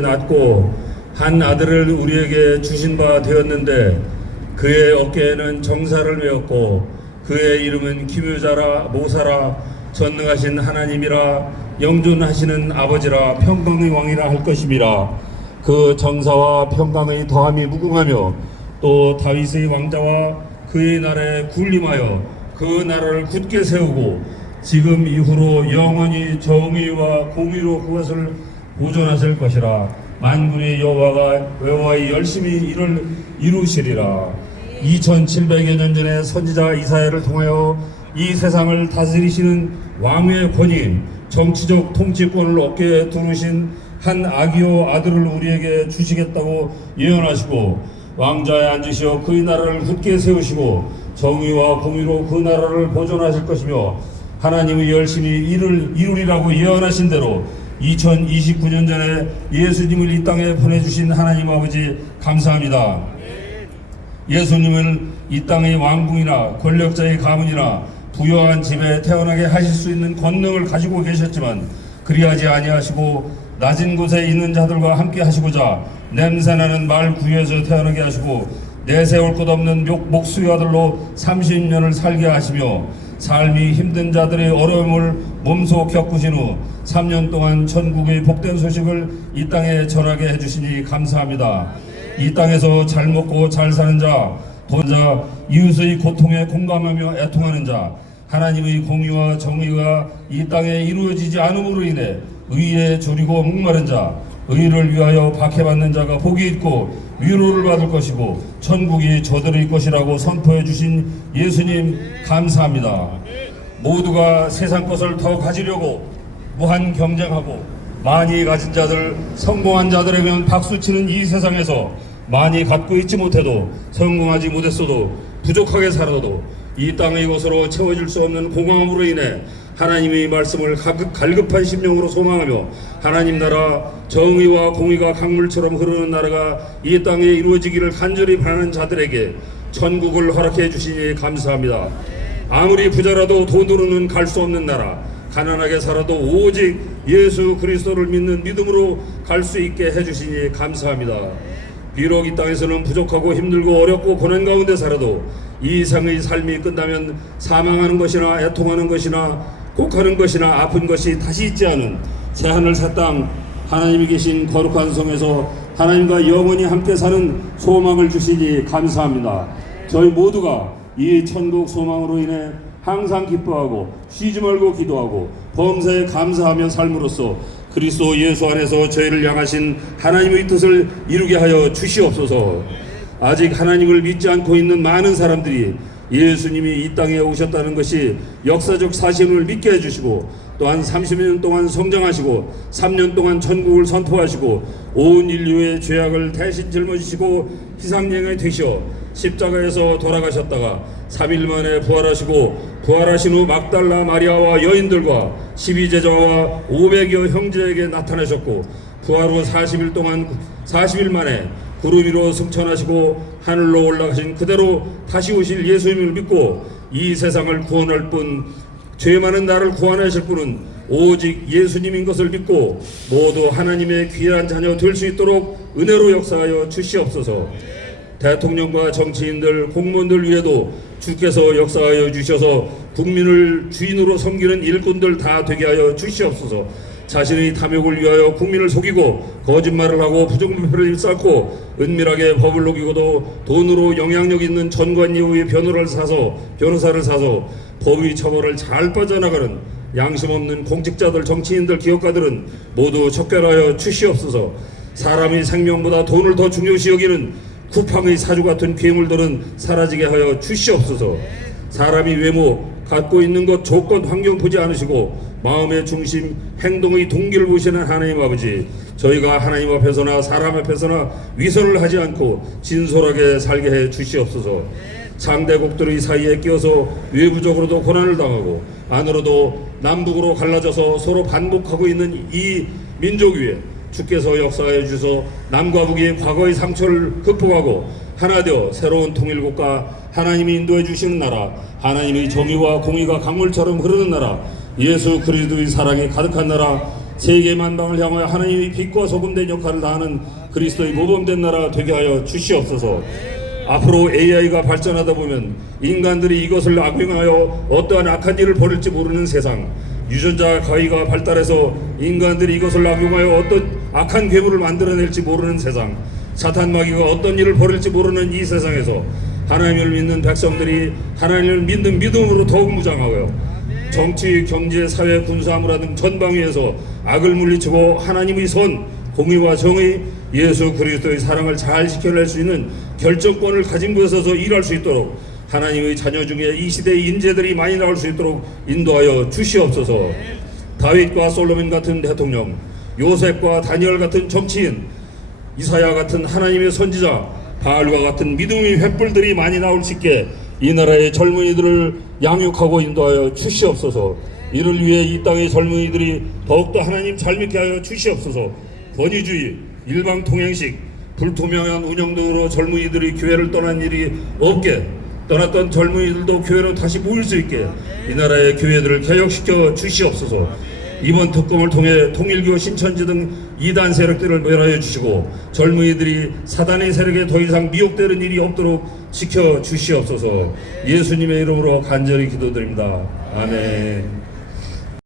낳고 한 아들을 우리에게 주신 바 되었는데 그의 어깨에는 정사를 메었고 그의 이름은 기묘자라 모사라 전능하신 하나님이라 영존하시는 아버지라 평강의 왕이라 할 것임이라. 그 정사와 평강의 더함이 무궁하며 또 다윗의 왕자와 그의 나라에 군림하여 그 나라를 굳게 세우고 지금 이후로 영원히 정의와 공의로 그것을 보존하실 것이라. 만군의 여호와가 열심히 이를 이루시리라. 2700여 년 전에 선지자 이사야를 통하여 이 세상을 다스리시는 왕의 권위, 정치적 통치권을 어깨에 두르신 한 아기요 아들을 우리에게 주시겠다고 예언하시고 왕좌에 앉으시어 그의 나라를 굳게 세우시고 정의와 공의로 그 나라를 보존하실 것이며 하나님이 열심히 이루리라고 예언하신 대로 2029년 전에 예수님을 이 땅에 보내주신 하나님 아버지 감사합니다. 예수님을 이 땅의 왕궁이나 권력자의 가문이나 부유한 집에 태어나게 하실 수 있는 권능을 가지고 계셨지만 그리하지 아니하시고 낮은 곳에 있는 자들과 함께 하시고자 냄새나는 말 구유에서 태어나게 하시고 내세울 것 없는 목수의 아들로 30년을 살게 하시며 삶이 힘든 자들의 어려움을 몸소 겪으신 후 3년 동안 천국의 복된 소식을 이 땅에 전하게 해주시니 감사합니다. 이 땅에서 잘 먹고 잘 사는 자, 돈자, 이웃의 고통에 공감하며 애통하는 자, 하나님의 공의와 정의가 이 땅에 이루어지지 않음으로 인해 의에 졸이고 목마른 자, 의를 위하여 박해받는 자가 복이 있고 위로를 받을 것이고 천국이 저들의 것이라고 선포해 주신 예수님 감사합니다. 모두가 세상 것을 더 가지려고 무한 경쟁하고 많이 가진 자들, 성공한 자들에게는 박수치는 이 세상에서 많이 갖고 있지 못해도 성공하지 못했어도 부족하게 살아도 이 땅의 것으로 채워질 수 없는 공허함으로 인해 하나님의 말씀을 갈급한 심령으로 소망하며 하나님 나라 정의와 공의가 강물처럼 흐르는 나라가 이 땅에 이루어지기를 간절히 바라는 자들에게 천국을 허락해 주시니 감사합니다. 아무리 부자라도 돈으로는 갈 수 없는 나라, 가난하게 살아도 오직 예수 그리스도를 믿는 믿음으로 갈 수 있게 해주시니 감사합니다. 비록 이 땅에서는 부족하고 힘들고 어렵고 고난 가운데 살아도 이 상의 삶이 끝나면 사망하는 것이나 애통하는 것이나 곡하는 것이나 아픈 것이 다시 있지 않은 새하늘 새 땅 하나님이 계신 거룩한 성에서 하나님과 영원히 함께 사는 소망을 주시니 감사합니다. 저희 모두가 이 천국 소망으로 인해 항상 기뻐하고 쉬지 말고 기도하고 범사에 감사하며 삶으로써 그리스도 예수 안에서 저희를 향하신 하나님의 뜻을 이루게 하여 주시옵소서. 아직 하나님을 믿지 않고 있는 많은 사람들이 예수님이 이 땅에 오셨다는 것이 역사적 사실을 믿게 해주시고 또한 30년 동안 성장하시고 3년 동안 천국을 선포하시고 온 인류의 죄악을 대신 짊어지시고 희생양이 되셔 십자가에서 돌아가셨다가 3일 만에 부활하시고 부활하신 후 막달라 마리아와 여인들과 12제자와 500여 형제에게 나타나셨고 부활 후 40일 만에 구름 위로 승천하시고 하늘로 올라가신 그대로 다시 오실 예수님을 믿고 이 세상을 구원할 뿐 죄 많은 나를 구원하실 분은 오직 예수님인 것을 믿고 모두 하나님의 귀한 자녀 될 수 있도록 은혜로 역사하여 주시옵소서. 대통령과 정치인들, 공무원들 위에도 주께서 역사하여 주셔서 국민을 주인으로 섬기는 일꾼들 다 되게 하여 주시옵소서. 자신의 탐욕을 위하여 국민을 속이고 거짓말을 하고 부정부패를 일삼고 은밀하게 법을 어기고도 돈으로 영향력 있는 전관예우의 변호사를 사서 법의 처벌을 잘 빠져나가는 양심 없는 공직자들, 정치인들, 기업가들은 모두 척결하여 주시옵소서. 사람의 생명보다 돈을 더 중요시 여기는 쿠팡의 사주 같은 괴물들은 사라지게 하여 주시옵소서. 사람이 외모, 갖고 있는 것, 조건, 환경 보지 않으시고 마음의 중심, 행동의 동기를 보시는 하나님 아버지, 저희가 하나님 앞에서나 사람 앞에서나 위선을 하지 않고 진솔하게 살게 해 주시옵소서. 상대국들의 사이에 끼어서 외부적으로도 고난을 당하고 안으로도 남북으로 갈라져서 서로 반복하고 있는 이 민족 위에 주께서 역사해 주셔서 남과 북의 과거의 상처를 극복하고 하나 되어 새로운 통일국가, 하나님이 인도해 주시는 나라, 하나님의 정의와 공의가 강물처럼 흐르는 나라, 예수 그리스도의 사랑이 가득한 나라, 세계 만방을 향하여 하나님의 빛과 소금된 역할을 다하는 그리스도의 모범된 나라 되게 하여 주시옵소서. 앞으로 AI가 발전하다 보면 인간들이 이것을 악용하여 어떠한 악한 일을 벌일지 모르는 세상, 유전자 가위가 발달해서 인간들이 이것을 악용하여 어떤 악한 괴물을 만들어낼지 모르는 세상, 사탄 마귀가 어떤 일을 벌일지 모르는 이 세상에서 하나님을 믿는 백성들이 하나님을 믿는 믿음으로 더욱 무장하여 정치, 경제, 사회, 군사, 무라 등 전방위에서 악을 물리치고 하나님의 선, 공의와 정의, 예수 그리스도의 사랑을 잘 지켜낼 수 있는 결정권을 가진 곳에 서서 일할 수 있도록 하나님의 자녀 중에 이 시대의 인재들이 많이 나올 수 있도록 인도하여 주시옵소서. 다윗과 솔로몬 같은 대통령, 요셉과 다니엘 같은 정치인, 이사야 같은 하나님의 선지자, 바알과 같은 믿음의 횃불들이 많이 나올 수 있게 이 나라의 젊은이들을 양육하고 인도하여 주시옵소서. 이를 위해 이 땅의 젊은이들이 더욱더 하나님 잘 믿게 하여 주시옵소서. 권위주의, 일방통행식, 불투명한 운영 등으로 젊은이들이 교회를 떠난 일이 없게, 떠났던 젊은이들도 교회로 다시 모일 수 있게 이 나라의 교회들을 개혁시켜 주시옵소서. 이번 특검을 통해 통일교, 신천지 등 이단 세력들을 멸하여 주시고 젊은이들이 사단의 세력에 더 이상 미혹되는 일이 없도록 지켜 주시옵소서. 예수님의 이름으로 간절히 기도드립니다. 아멘.